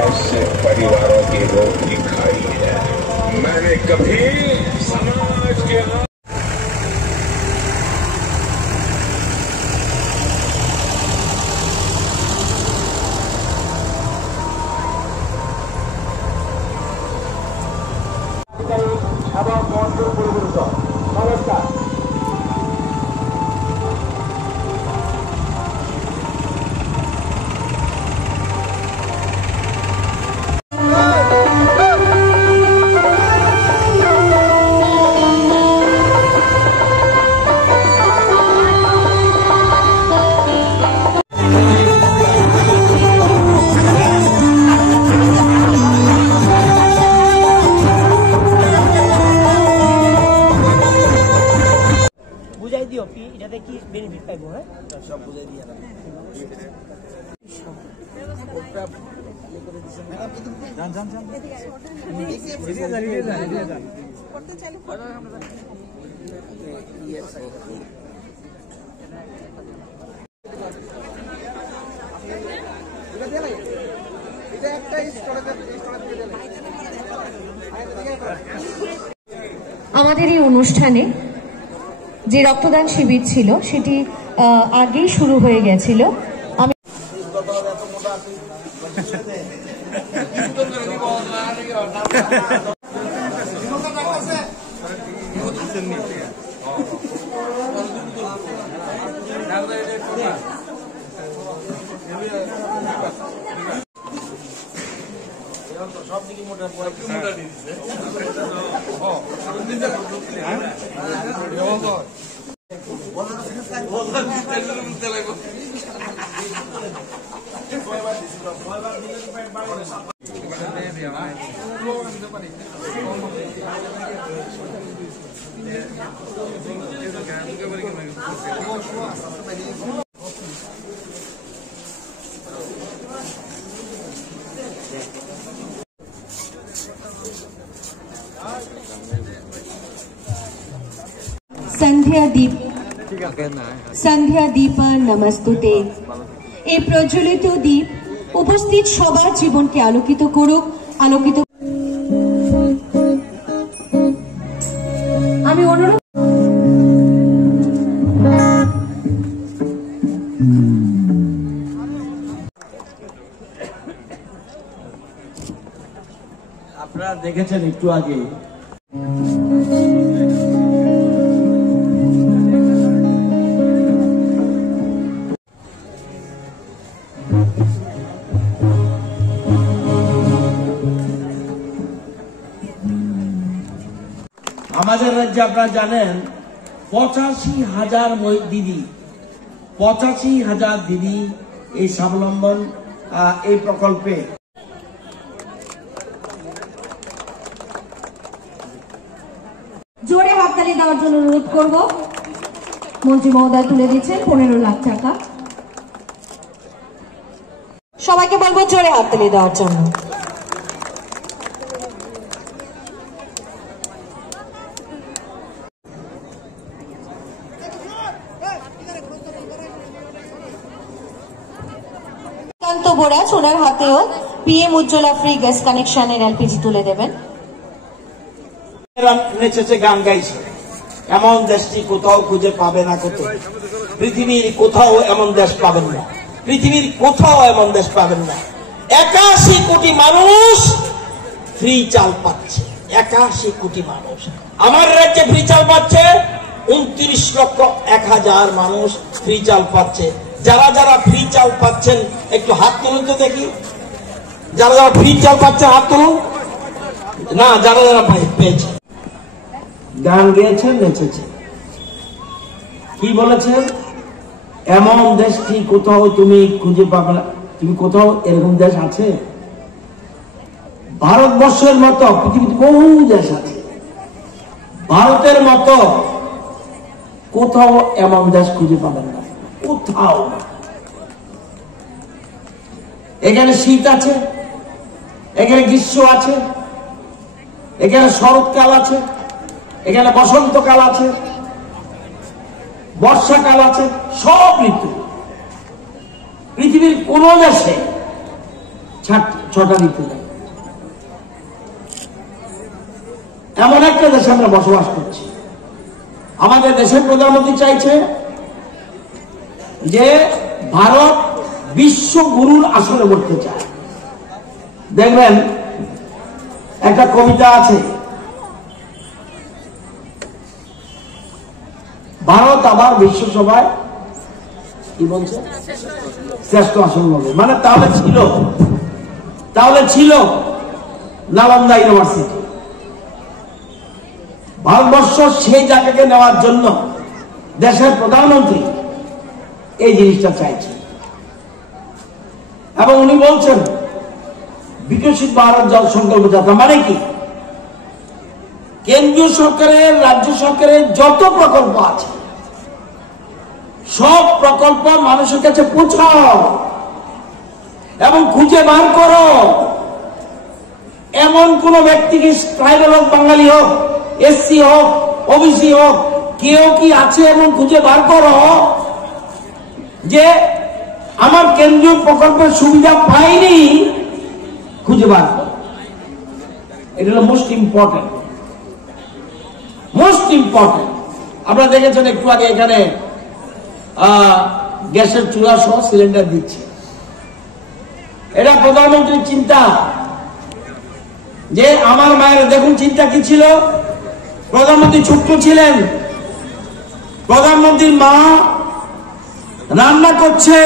ऐसे परिवारों की रोटी खाई है मैंने कभी समाज के। नमस्कार। আমাদের এই অনুষ্ঠানে যে রক্তদান শিবির ছিল সেটি আগেই শুরু হয়ে গেছিল। আমি সব দিকে মোটা संध्या दीप नमस्तुते। এই প্রজ্বলিত দীপ উপস্থিত সবার জীবনকে আলোকিত করুক। আলোকিত আমি অনুরোধ আপনারা দেখেছেন একটু আগে আমাদের রাজ্যে আপনারা জানেন 85,000 দিদি 85,000 দিদি এই স্বাবলম্বন এই প্রকল্পে জোরে হাততালি দেওয়ার জন্য অনুরোধ করব। মন্ত্রী মহোদয় তুলে দিচ্ছেন 15 লাখ টাকা। সবাইকে বলবো জোরে হাততালি দেওয়ার জন্য। বোরাজ ওনার হাতেও পিএম উজ্জ্বলা ফ্রি গ্যাস কানেকশনের এলপিজি তুলে দেবেন। নেচেছে, গান গাইছে, এমন দেশটি কোথাও খুঁজে পাবে না। পৃথিবীর কোথাও এমন দেশ পাবেন না। পৃথিবীর কোথাও এমন দেশ পাবেন না। 81 কোটি মানুষ ফ্রি চাল পাচ্ছে। 81 কোটি মানুষ। আমার রাজ্যে ফ্রি চাল পাচ্ছে 29,01,000 মানুষ ফ্রি চাল পাচ্ছে। যারা যারা ফ্রি চাল পাচ্ছেন একটু হাত তুলুন তো দেখি। যারা যারা ফ্রি চাল পাচ্ছে হাত তুলুন। না, যারা যারা পেয়েছে। গান গেয়েছেন, নেচেছে, কি বলেছেন? এমন দেশটি কোথাও তুমি খুঁজে পাবে না। তুমি কোথাও এরকম দেশ আছে? ভারতবর্ষের মতো পৃথিবীতে বহু দেশ আছে, ভারতের মতো কোথাও এমন দেশ খুঁজে পাবেন না, কোথাও না। এখানে শীত আছে, এখানে গ্রীষ্ম আছে, এখানে শরৎকাল আছে, এখানে বসন্তকাল আছে, বর্ষাকাল আছে, সব ঋতু। পৃথিবীর কোন দেশে 6টা ঋতু নেই। এমন একটা দেশে আমরা বসবাস করছি। আমাদের দেশের প্রধানমন্ত্রী চাইছে যে ভারত বিশ্বগুরুর আসনে বসতে চায়। দেখবেন একটা কবিতা আছে, ভারত আবার বিশ্বসভায় কি বলছে, শ্রেষ্ঠ আসন হবে। মানে তাহলে ছিল নালন্দা ইউনিভার্সিটি। ভারতবর্ষ সেই জায়গাকে নেওয়ার জন্য দেশের প্রধানমন্ত্রী এই জিনিসটা চাইছে। এবং উনি বলছেন বিকশিত ভারত জল সংকল্প যাত্রা মানে কি? কেন্দ্রীয় সরকারের, রাজ্য সরকারের যত প্রকল্প আছে সব প্রকল্প মানুষের কাছে পৌঁছাও এবং খুঁজে বার করো। এমন কোন ব্যক্তিকে, ট্রাইবাল হোক, বাঙালি হোক, এসসি হোক, ওবিসি হোক, কেউ কি আছে এমন খুঁজে বার করো যে আমার কেন্দ্রীয় প্রকল্পের সুবিধা পাইনি, খুঁজে বার করো। এটা হলো মোস্ট ইম্পর্টেন্ট। আপনারা দেখেছেন একটু আগে এখানে গ্যাসের চুলা সহ সিলিন্ডার দিচ্ছে। এটা প্রধানমন্ত্রীর চিন্তা যে আমার মায়ের, দেখুন চিন্তা কি ছিল। প্রধানমন্ত্রী ছোট্ট ছিলেন, প্রধানমন্ত্রীর মা রান্না করছে,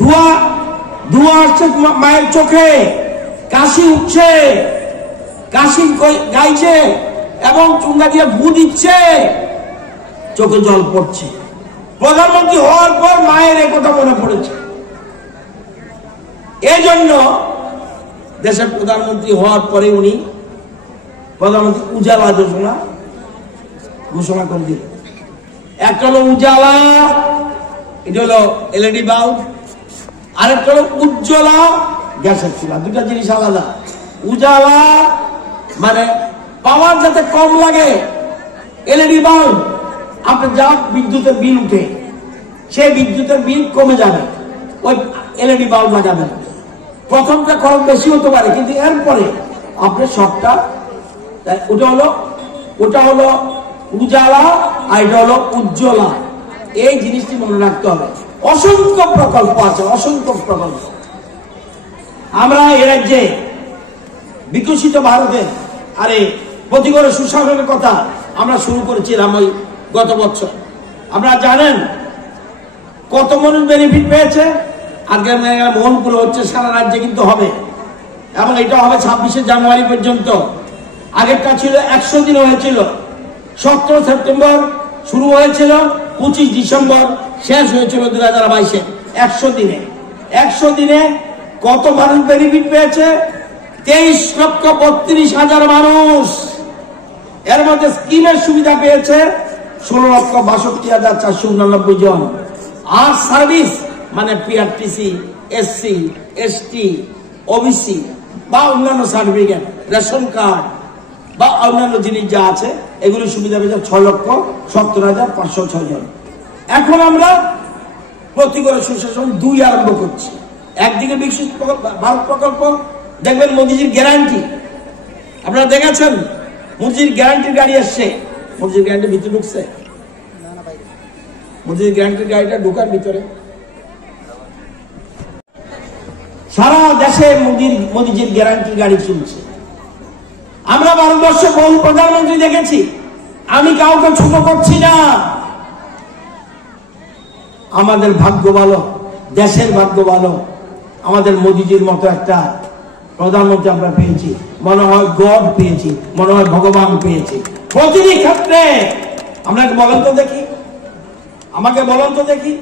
ধোঁয়া আসছে মায়ের চোখে, কাশি উঠছে, কাশি গাইছে এবং চুঙ্গা দিয়ে ভু দিচ্ছে, চোখে জল পড়ছে। প্রধানমন্ত্রী হওয়ার পর মায়ের একথা মনে পড়েছে। এই জন্য দেশের প্রধানমন্ত্রী হওয়ার পরে উনি প্রধানমন্ত্রী উজালা যোজনা ঘোষণা করে দিলেন। একটা হলো উজালা, এটা হলো এলইডি বাল্ব, আরেকটা হলো উজ্জ্বলা গ্যাসের চুলা। দুটা জিনিস আলাদা। উজালা মানে পাওয়ার যাতে কম লাগে, এলইডি বাল্ব আপনি যা বিদ্যুতের বিল উঠে সেই বিদ্যুতের বিল কমে যাবে, ওই এলইডি বাল্ব লাগাবেন। প্রথমটা খরচ বেশি হতে পারে, কিন্তু এরপরে আপনি সবটা, ওটা হলো উজালা আর এটা হলো উজ্জ্বলা। এই জিনিসটি মনে রাখতে হবে। অসংখ্য প্রকল্প আছে, অসংখ্য প্রকল্প। আমরা এ রাজ্যে বিকশিত ভারতের প্রতি ঘরে সুশাসনের কথা আমরা শুরু করেছিলাম ওই গত বছর। আপনারা জানেন কত মানুষ বেনিফিট পেয়েছে। আজকের মহলগুলো হচ্ছে সারা রাজ্যে, কিন্তু হবে এবং এটা হবে 26শে জানুয়ারি পর্যন্ত। আগেরটা ছিল 100 দিন হয়েছিল। 17 সেপ্টেম্বর শুরু হয়েছিল, 25 ডিসেম্বর শেষ হয়েছিল 2022-এ। 100 দিনে কত মানুষ বেনিফিট পেয়েছে? 23,32,000 মানুষ। এর মধ্যে স্কিমের সুবিধা পেয়েছে 16,62,489 জন। আর সার্ভিস মানে পিআরটিসি, এসসি, এসটি, ওবিসি বা অন্যান্য সার্টিফিকেট, রেশন কার্ড বা অন্যান্য জিনিস যা আছে এগুলি সুবিধা পেয়েছে 6,70,506 জন। এখন আমরা প্রতি ঘরে সুশাসন 2 আরম্ভ করছি। একদিকে বিকশিত ভারত প্রকল্প, দেখবেন মোদিজির গ্যারান্টি, আপনারা দেখেছেন মোদিজির গ্যারান্টির গাড়ি আসছে। মোদিজির গ্যারান্টি ভিতরে ঢুকছে, মোদিজির গ্যারান্টির গাড়িটা ঢুকার ভিতরে সারা দেশে মোদিজির গ্যারান্টির গাড়ি চলছে। আমরা ভারতবর্ষে বহু প্রধানমন্ত্রী দেখেছি, আমি কাউকে ছোট করছি না। আমাদের ভাগ্য ভালো, দেশের ভাগ্য ভালো, আমাদের মোদিজির মতো একটা প্রধানমন্ত্রী আমরা পেয়েছি। মনে হয় গড পেয়েছি, মনে হয় ভগবান পেয়েছি প্রতিটি ক্ষেত্রে। আপনাকে বলেন তো দেখি, আমাকে বলেন তো দেখি।